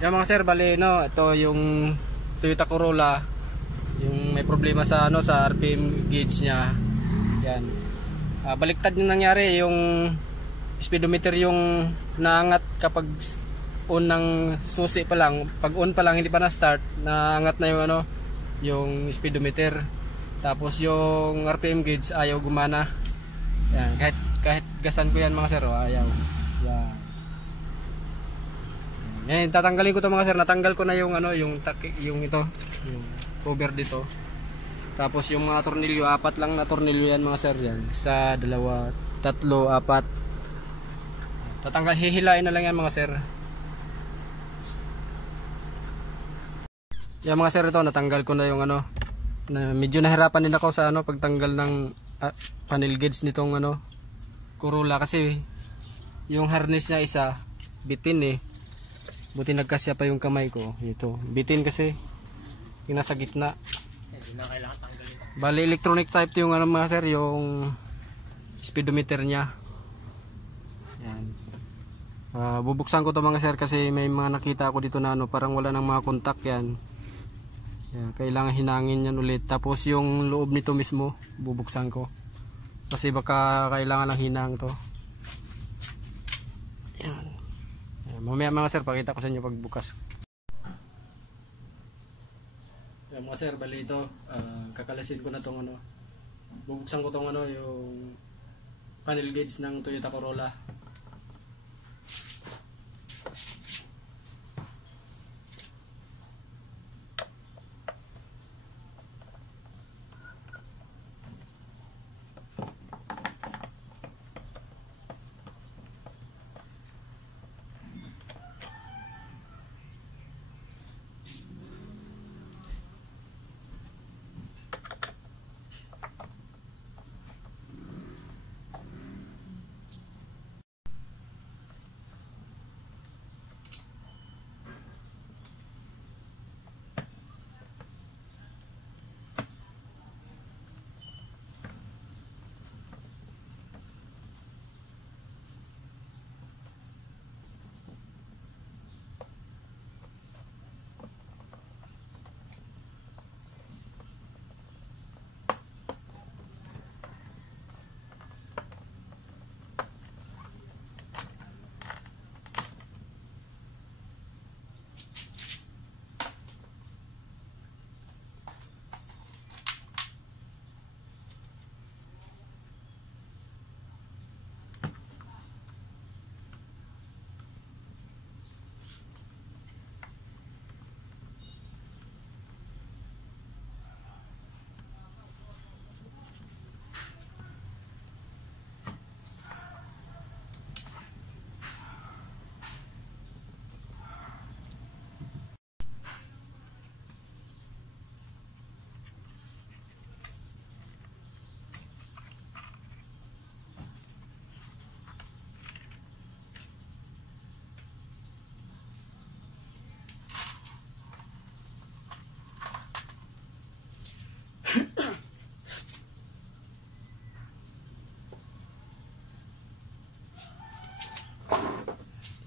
Yan mga sir, bali no, ito yung Toyota Corolla, yung may problema sa ano sa RPM gauge niya. Yan. Baliktad yung nangyari, yung speedometer yung naangat kapag on ng susi pa lang, pag on pa lang hindi pa na start, naangat na yung ano, yung speedometer. Tapos yung RPM gauge ayaw gumana. Yan, kahit gasan ko yan mga sir, ayaw. Yan. Yan, tatanggalin ko to mga sir. Natanggal ko na yung ano, yung ito, yung cover dito. Tapos yung mga tornilyo, 4 lang na tornilyo yan mga sir. Yan, 1, 2, 3, 4. Tatanggal, hihilain na lang yan mga sir. Yan mga sir, ito natanggal ko na yung ano, na medyo nahirapan din ako sa ano pagtanggal ng panel gauge nitong ano Corolla, kasi yung harness niya isa bitin eh. Buti nagkasya pa yung kamay ko. Ito, bitin kasi yung nasa gitna. Hindi na kailangan tanggalin. Bali electronic type yung ano mga sir, yung speedometer niya. Yan. Bubuksan ko to mga sir kasi may mga nakita ako dito na ano, parang wala nang mga contact yan. Yan, kailangan hinangin yan ulit. Tapos yung loob nito mismo bubuksan ko kasi baka kailangan ng hinang to. Yan. Yan, mamaya mga sir pakita ko sa inyo pagbukas. Yan mga sir, bali ito kakalasin ko na tong ano, bubuksan ko tong ano, yung panel gauge ng Toyota Corolla.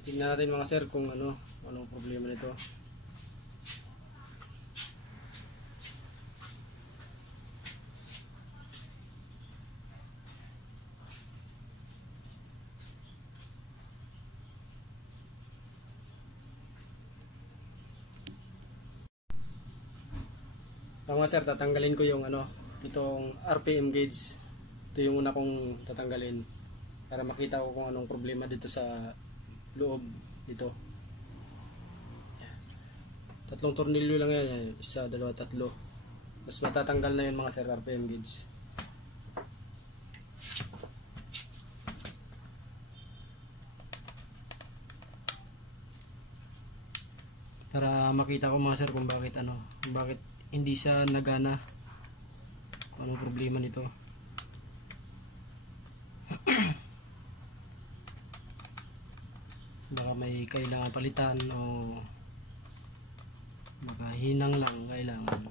Tingnan natin mga sir kung anong problema nito. Mga sir, tatanggalin ko yung itong RPM gauge. Ito yung una kong tatanggalin para makita ko kung anong problema dito sa loob dito. 3 tornilyo lang yan, 1, 2, 3. Tapos matatanggal na yun mga sir, RPM gauge. Para makita ko mga sir kung bakit bakit hindi siya nagana, kung anong problema nito. Baka may kailangan palitan o baka hinang lang kailangan.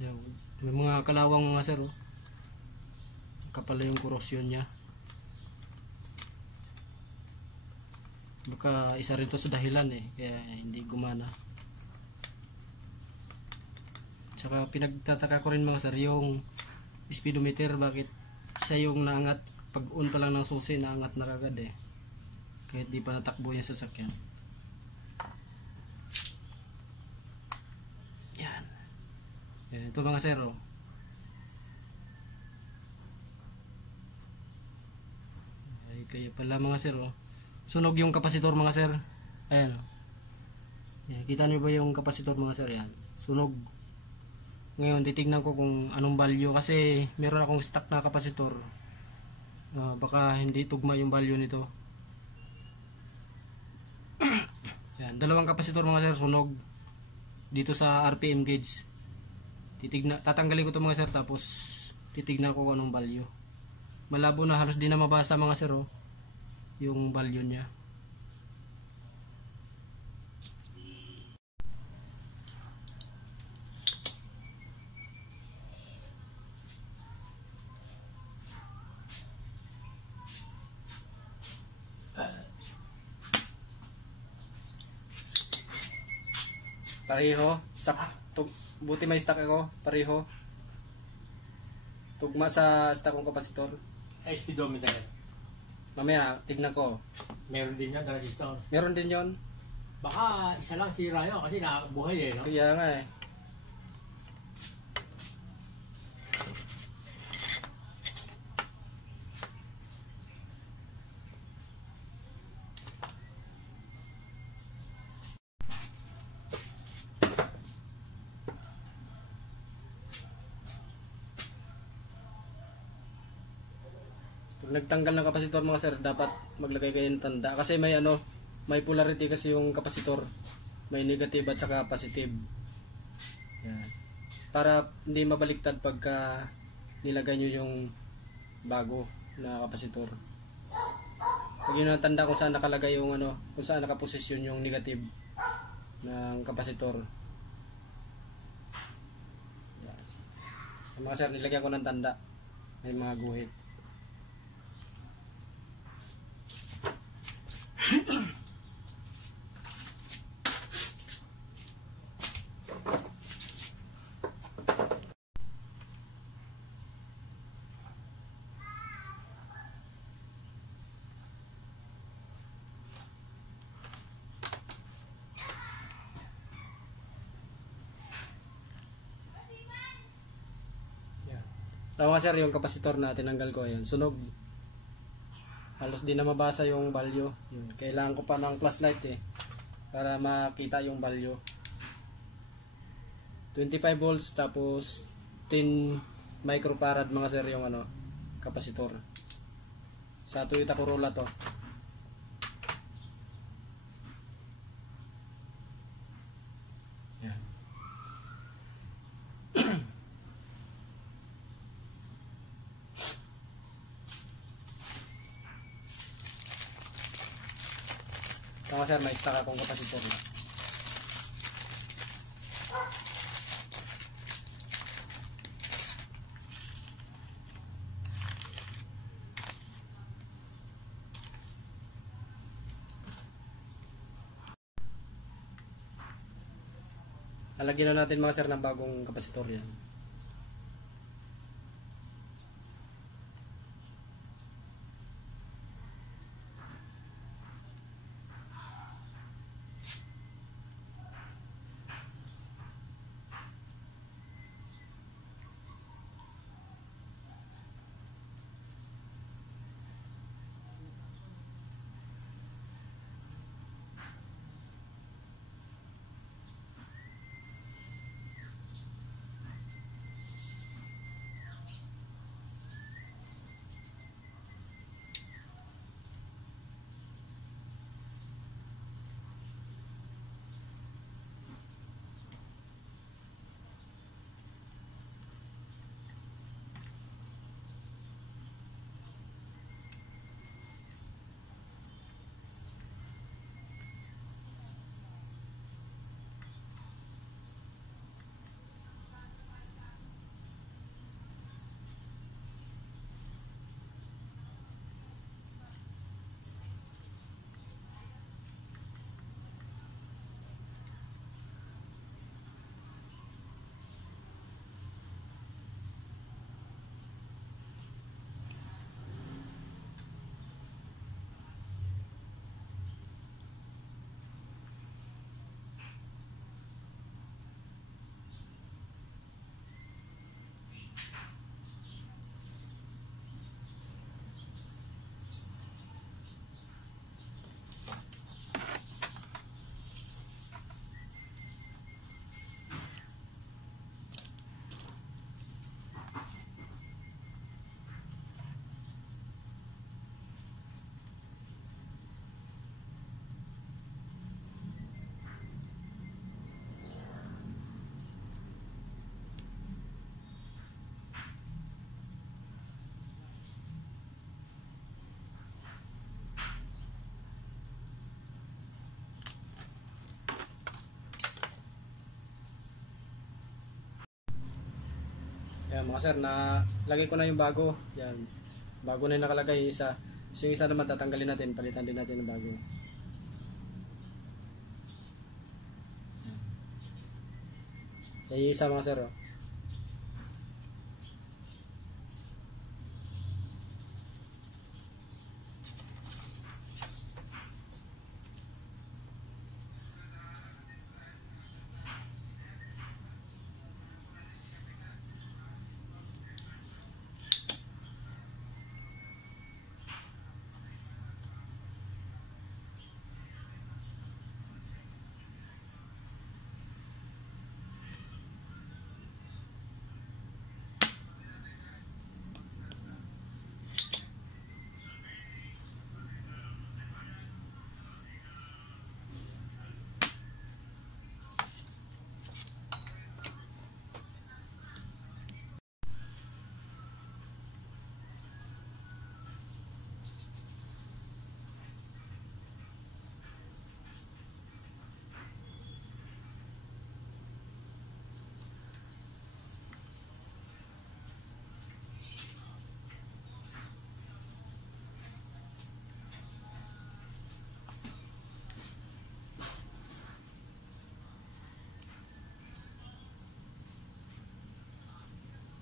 Yan. May mga kalawang mga sir, oh. Kapal yung korosyon niya. Baka isa rin to sa dahilan eh, kaya hindi gumana. Tsaka pinagtataka ko rin mga sir, yung speedometer, bakit siya yung naangat, pag on pa lang ng susi, naangat na kagad eh. Kahit di pa natakbo yung sasakyan. Yan. Yan, ito mga sir, oh. Ay, kaya pala mga sir, oh. Sunog yung kapasitor mga sir. Ayan, oh. Yan, kita nyo ba yung kapasitor mga sir? Yan, sunog. Ngayon titignan ko kung anong value, kasi meron akong stock na kapasitor. Baka hindi tugma yung value nito. Yan, dalawang kapasitor mga sir, sunog dito sa RPM gauge. Tatanggalin ko to mga sir, tapos titignan ko kung anong value. Malabo na, halos di na mabasa mga sir, oh, yung value niya. Pareho, buti may stock ako, pareho. Tugma sa stock kong kapasitor. Speedometer. Mamaya, tignan ko. Meron din yan, transistor. Meron din yon. Baka isa lang sira yun kasi nakabuhay eh, no? Kaya nga eh. Pag nagtanggal ng kapasitor mga sir, dapat maglagay kayo ng tanda. Kasi may may polarity kasi yung kapasitor. May negative at saka positive. Yan. Para hindi mabaliktad pagka nilagay nyo yung bago na kapasitor. Pag yun ang tanda kung saan nakalagay yung kung saan nakaposisyon yung negative ng kapasitor. Yan. Mga sir, nilagyan ko ng tanda. May mga guhit. Tama sir, yung kapasitor na tinanggal ko, ayan, sunog. Halos di na mabasa yung value. Yun. Kailangan ko pa ng flashlight eh, para makita yung value. 25 volts tapos 10 microfarad mga sir yung kapasitor. Sa Toyota Corolla to. Yan. Tama sir, may stock akong kapasitor na. Lalagyan na natin mga sir ng bagong kapasitor yan. Ayan mga sir, na lagay ko na yung bago. Yan. Bago na yung nakalagay yung isa. So yung isa naman tatanggalin natin, palitan din natin ng bago. Yan yung isa mga sir. Oh.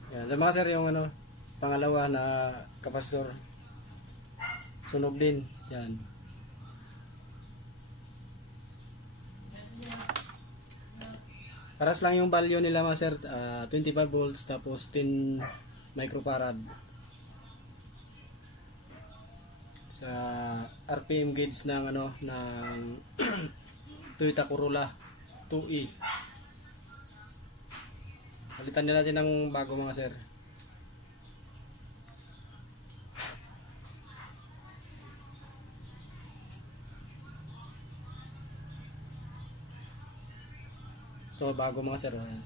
Yan. So, mga sir, yung ano, pangalawa na kapasitor. Sunog din. Yan. Paras lang yung value nila mga sir, 25 volts tapos 10 microfarad. Sa RPM gauge ng ano ng Toyota Corolla 2E. Palitan din natin ng bago mga sir. Ito bago mga sir. Ayan.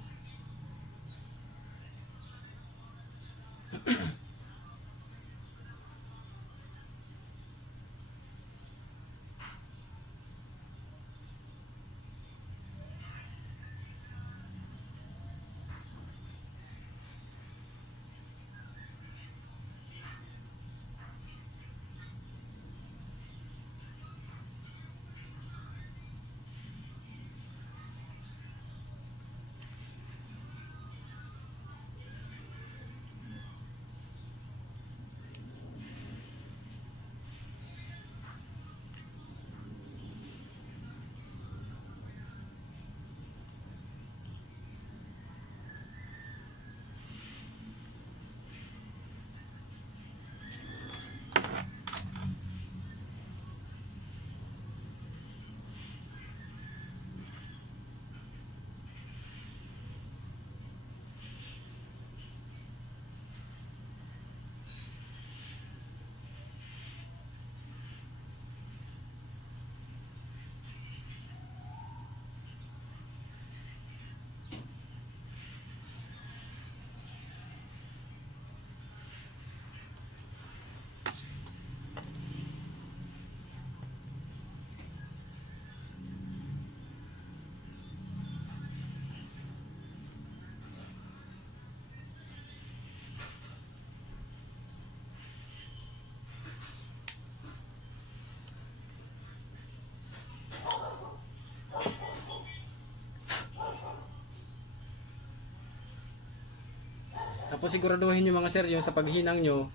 Tapos siguraduhin nyo mga sir, yung sa paghinang nyo,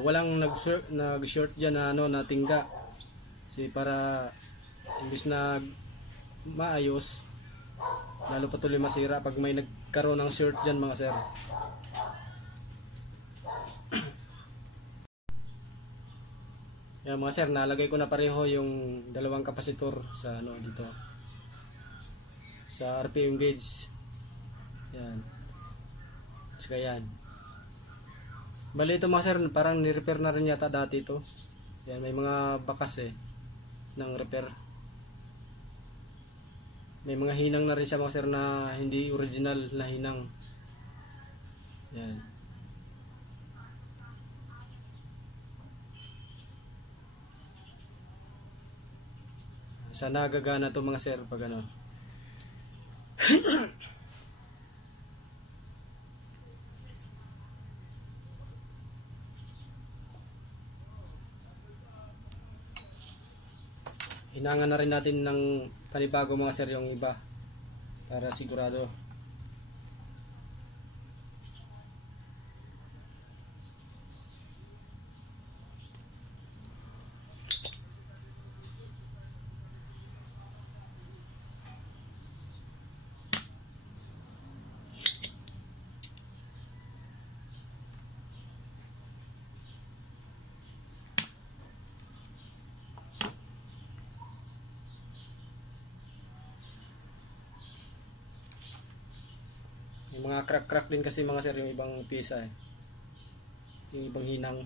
walang nag-short dyan na, ano, na tingga. Kasi para imbis na maayos, lalo patuloy masira pag may nagkaroon ng short dyan mga sir. Yan mga sir, nalagay ko na pareho yung dalawang kapasitor sa ano dito. Sa RPM gauge. Yan. Kaya yan. Bali ito mga sir, parang ni-repair na rin yata dati ito. Yan, may mga bakas ng repair. May mga hinang na rin siya mga sir na hindi original na hinang. Yan. Sana gagana to mga sir pag ano. hinangan na rin natin ng panibago mga sir yung iba para sigurado. Yung mga crack din kasi mga sir yung ibang pisa eh. Yung ibang hinang.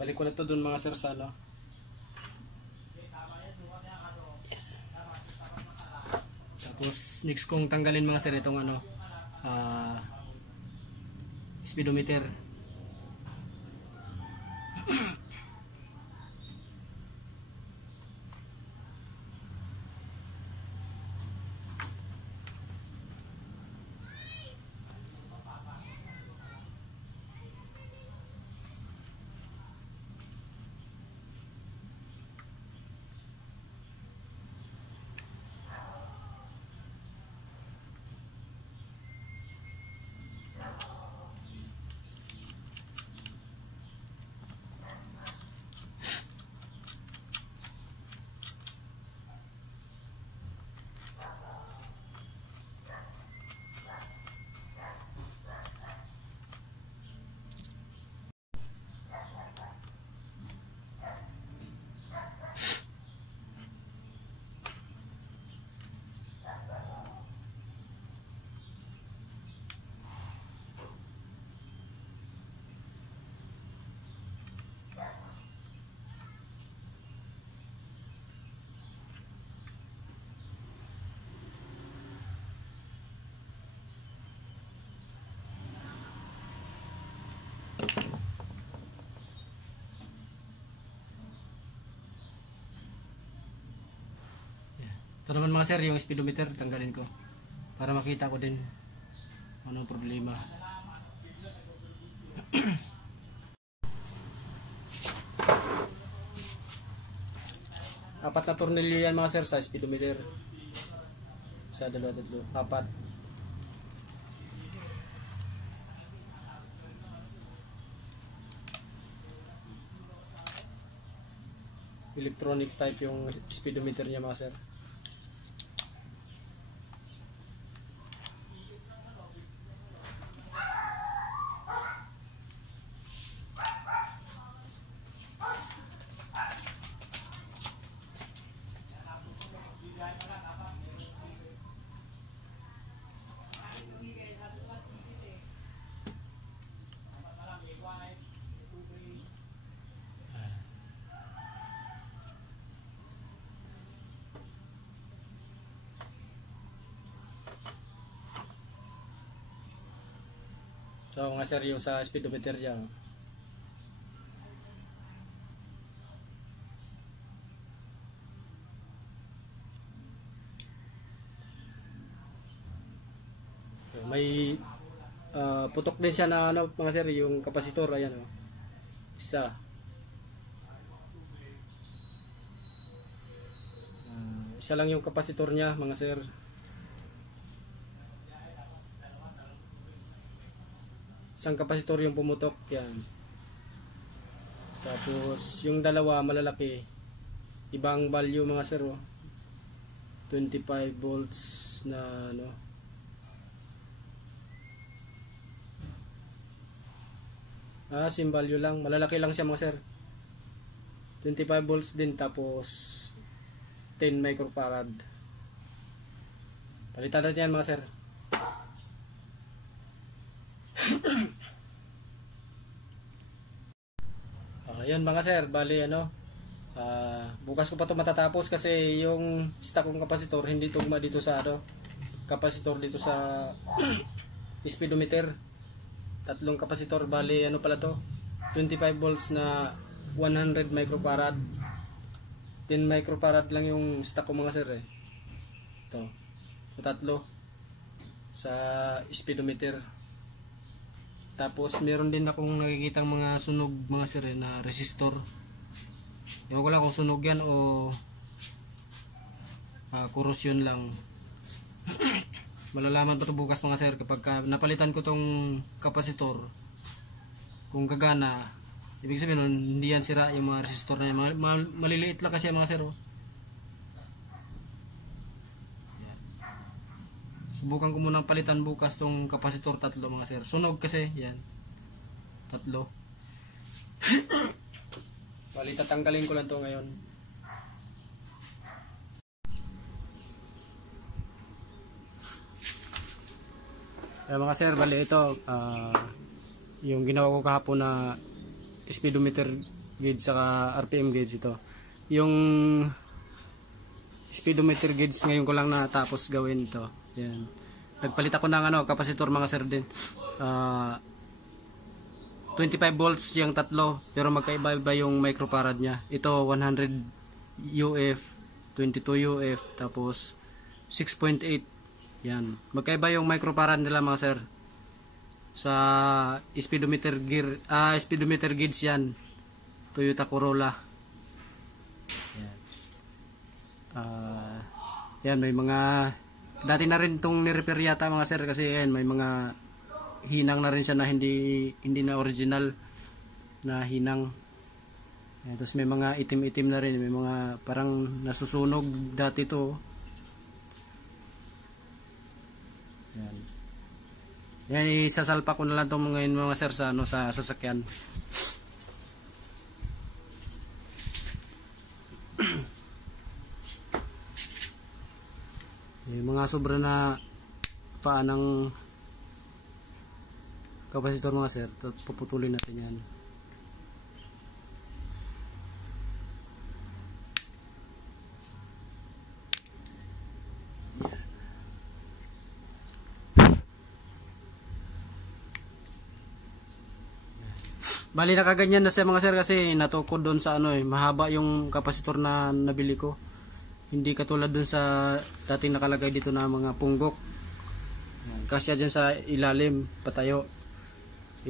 Ibalik ko na to dun mga sir sa ano. Tapos next kong tanggalin mga sir itong ano, speedometer. Ito naman mga sir, yung speedometer tanggalin ko para makita ko din anong problema. Apat na tornilyo yan mga sir sa speedometer. Isa, dalawa, tatlo, apat. Electronic type yung speedometer niya mga sir. So mga sir, yung sa speedometer dyan. may putok din siya na ano mga sir, yung kapasitor. Ayan oh. Isa. Isa lang yung kapasitor niya mga sir. Isang kapasitor yung pumutok. Yan. Tapos yung dalawa malalaki. Ibang value mga sir oh. 25 volts na ano. Same value lang. Malalaki lang siya mga sir. 25 volts din, tapos 10 microfarad. Palitan natin yan mga sir. Ayun mga sir, bali ano, bukas ko pa ito matatapos kasi yung stock kong kapasitor hindi tugma dito sa ano, kapasitor dito sa speedometer. Tatlong kapasitor, bali ano pala to, 25 volts na 100 microfarad. 10 microfarad lang yung stock ko mga sir eh. Ito, tatlo sa speedometer. Tapos meron din akong nakikitang mga sunog mga sir na resistor. Ewan ko lang kung sunog yan o corrosion lang. Malalaman pa ito bukas mga sir kapag napalitan ko tong kapasitor. Kung gagana, ibig sabihin nun, hindi yan sira yung mga resistor na yan. Maliliit lang kasi mga sir oh. Subukan ko munang palitan bukas tong kapasitor tatlo mga sir. Sunog kasi, yan. Tatlo. Bali tatanggalin ko lang to ngayon. Mga sir, bali ito yung ginawa ko kahapon na speedometer gauge saka RPM gauge ito. Yung speedometer gauge ngayon ko lang natapos gawin ito. Yan. Nagpalit ako ng ano, kapasitor mga sir din. 25 volts yung tatlo, pero magkaiba-iba yung microfarad niya. Ito 100 UF, 22 UF, tapos 6.8. Yan. Magkaiba yung microfarad nila mga sir. Sa speedometer speedometer gauge yan. Toyota Corolla. Yan. Yan, may mga dati na rin itong ni-repair yata mga sir kasi yan, may mga hinang na rin siya na hindi na original na hinang. Yan, tapos may mga itim-itim na rin, may mga parang nasusunog dati to. Yan. Yan, isasalpa ko na lang itong ngayon mga sir sa, ano, sa sasakyan. Yung mga sobra na paa ng kapasitor mga sir, puputulin natin yan. Bali nakaganyan na siya mga sir kasi natukod doon sa ano mahaba yung kapasitor na nabili ko. Hindi katulad dun sa dating nakalagay dito na mga punggok. Kasya dyan sa ilalim, patayo.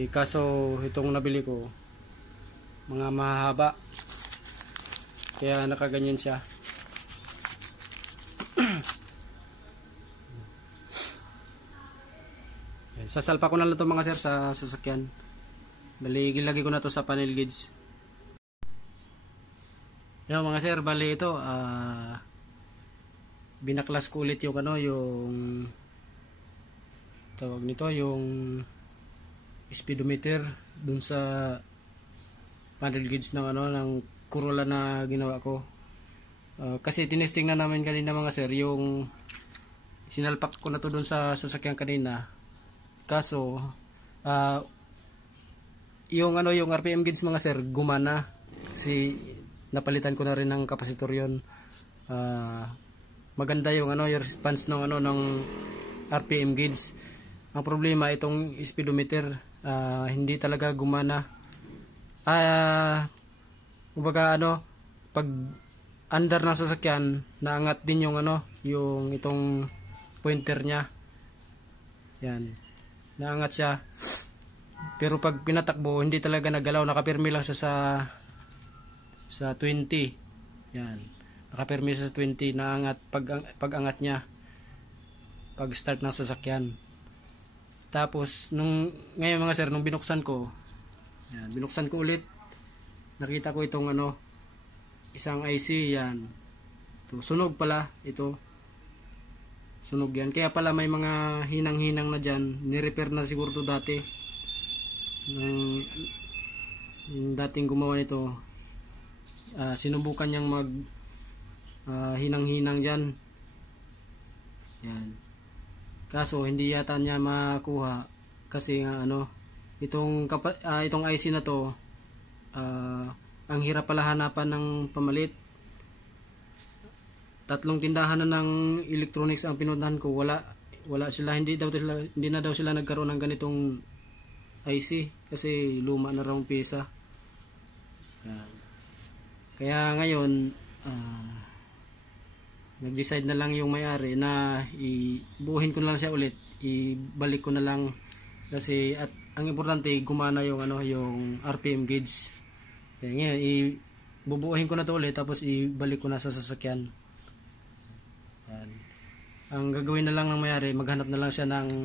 Kaso itong nabili ko, mga mahaba. Kaya nakaganyan siya. Sasalpa ko na lang ito mga sir sa sasakyan. Bali, gilagay ko na to sa panel gauge. Yan mga sir, bali ito, binaklas ko ulit yung ano, yung tawag nito, yung speedometer dun sa panel gauge ng ano, ng Corolla na ginawa ko. Kasi tinesting na namin kanina mga sir, yung sinalpak ko na to dun sa sasakyan kanina. Kaso yung ano, yung RPM gauge mga sir gumana kasi napalitan ko na rin ng kapasitor yon. Maganda yung ano, yung response ng ano, ng RPM gauge. Ang problema itong speedometer, hindi talaga gumana. Kumbaga ano, pag under ng sasakyan, naangat din yung ano, yung itong pointer niya. Yan. Naangat siya. Pero pag pinatakbo, hindi talaga nagalaw. Nakapirmi lang siya sa 20. Yan. Nakapirmi siya sa 20. Naangat pag angat niya. Pag start ng sasakyan. Tapos, ngayon mga sir, nung binuksan ko, yan, binuksan ko ulit, nakita ko itong isang IC, yan. Ito, sunog pala, ito. Sunog yan. Kaya pala may mga hinang-hinang na dyan. Nirepair na siguro to dati. Yung dating gumawa nito, sinubukan niyang hinang-hinang dyan. Yan. Kaso hindi yata niya makuha kasi nga itong IC na to, ang hirap pala hanapan ng pamalit. 3 tindahan na ng electronics ang pinuntahan ko, wala sila, hindi na daw sila nagkaroon ng ganitong IC kasi luma na raw ang pyesa. Kaya ngayon nag-decide na lang yung may-ari na ibuhin ko na lang siya ulit, ibalik ko na lang kasi at ang importante gumana yung yung RPM gauge. Kaya ngayon ibubuhin ko na to ulit tapos ibalik ko na sa sasakyan. Yan. Ang gagawin na lang ng may-ari, maghanap na lang siya ng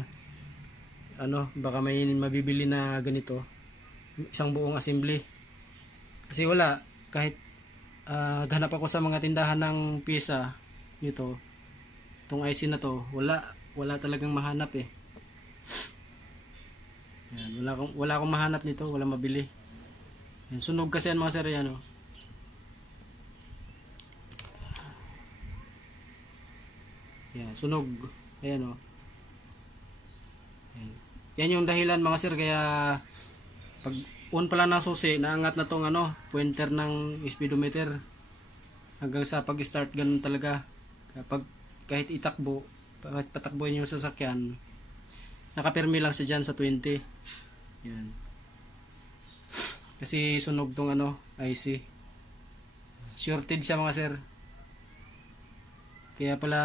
baka may mabibili na ganito, isang buong assembly. Kasi wala, kahit ganap ako sa mga tindahan ng pyesa nito, itong IC na to, wala talagang mahanap eh. Yan, wala akong mahanap nito, wala mabili. Yan, sunog kasi yan mga sir, yan Yan, sunog. Ayan Yan yung dahilan mga sir, kaya pag on pala ng susi, naangat na tong pointer ng speedometer. Hanggang sa pag-start ganun talaga. Kapag kahit itakbo, patakbuhin yung sasakyan, nakapirmi lang siya dyan sa 20. Yan. Kasi sunog tong IC. Shorted siya mga sir. Kaya pala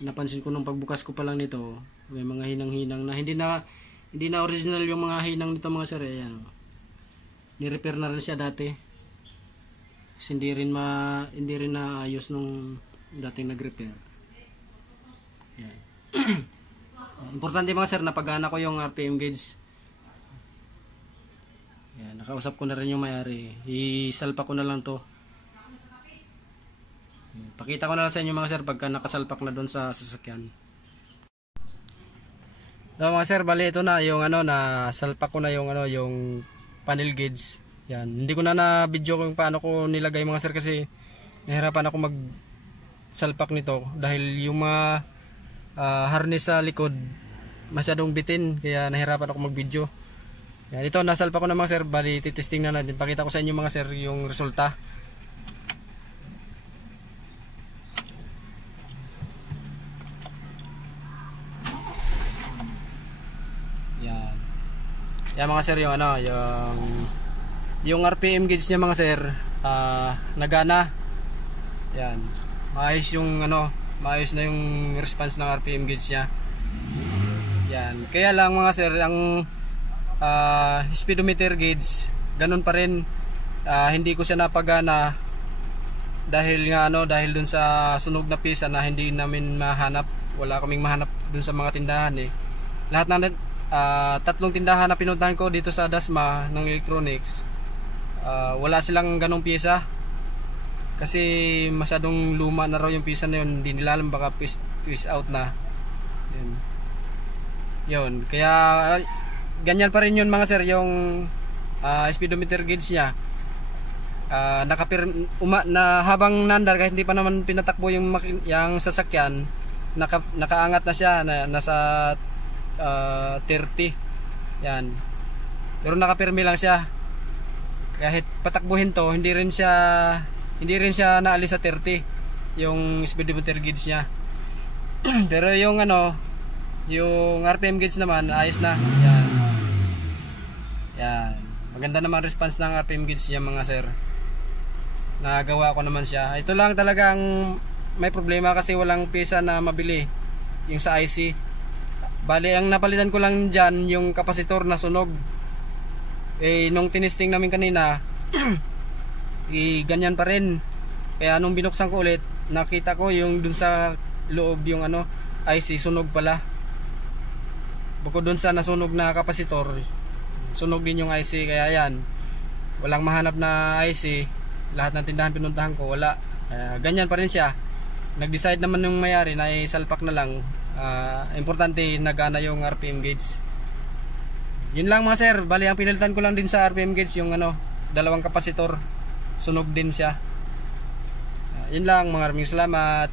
napansin ko nung pagbukas ko pa lang nito, may mga hinang-hinang na hindi na original yung mga hinang nito mga sir. Ayan. Ni-repair na rin siya dati. Kasi hindi rin naayos nung dating nag-repair. Yan. Importante mga sir, napagana ko yung RPM gauge. Yan, nakausap ko na rin yung may-ari. Isalpak ko na lang to. Pakita ko na lang sa inyo mga sir pagka nakasalpak na doon sa sasakyan. So mga sir, bali ito na yung nasalpak ko na yung yung panel gauge. Yan, hindi ko na video kung paano ko nilagay mga sir kasi nahirapan ako salpak nito dahil yung mga harness sa likod masyadong bitin, kaya nahirapan ako mag-video. Yan, ito nasalpak ko na mga sir, bali titesting na natin. Pakita ko sa inyo mga sir yung resulta. Yan. Yan mga sir yung yung RPM gauge niya mga sir, nagana. Yan. Maayos yung maayos na yung response ng RPM gauge niya. Yan. Kaya lang mga sir, ang speedometer gauge, ganun pa rin, hindi ko siya napagana dahil dahil dun sa sunog na pyesa na hindi namin mahanap. Wala kaming mahanap dun sa mga tindahan eh. Lahat ng 3 tindahan na pinuntahan ko dito sa Dasma ng electronics, wala silang ganong pyesa. Kasi masyadong luma na raw yung pyesa na yun, hindi nila alam, baka piece out na. Yun. Kaya ganyan pa rin yun mga sir, yung speedometer gauge niya. Na habang nandar, kahit hindi pa naman pinatakbo yung sasakyan, nakaangat na siya, nasa 30. Yan. Pero nakapirmi lang siya. Kahit patakbuhin to, hindi rin siya naalis sa 30 yung speedometer gauge niya. Pero yung yung RPM gauge naman ayos na. Yan. Yan. Maganda naman response ng RPM gauge niya mga sir. Nagawa ko naman siya. Ito lang talagang may problema kasi walang pyesa na mabili yung sa IC. Bali, ang napalitan ko lang dyan, yung kapasitor na sunog. Nung tinesting namin kanina, ganyan pa rin. Kaya nung binuksan ko ulit, nakita ko yung dun sa loob yung IC sunog pala. Bukod dun sa nasunog na kapasitor, sunog din yung IC. Kaya yan, walang mahanap na IC. Lahat ng tindahan pinuntahan ko, wala. Ganyan pa rin siya. Nag-decide naman yung mayari na isalpak na lang. Importante nagana yung RPM gauge. Yun lang mga sir. Bali ang pinalitan ko lang din sa RPM gauge yung dalawang kapasitor. Sunog din siya. Yun lang, mga maraming salamat.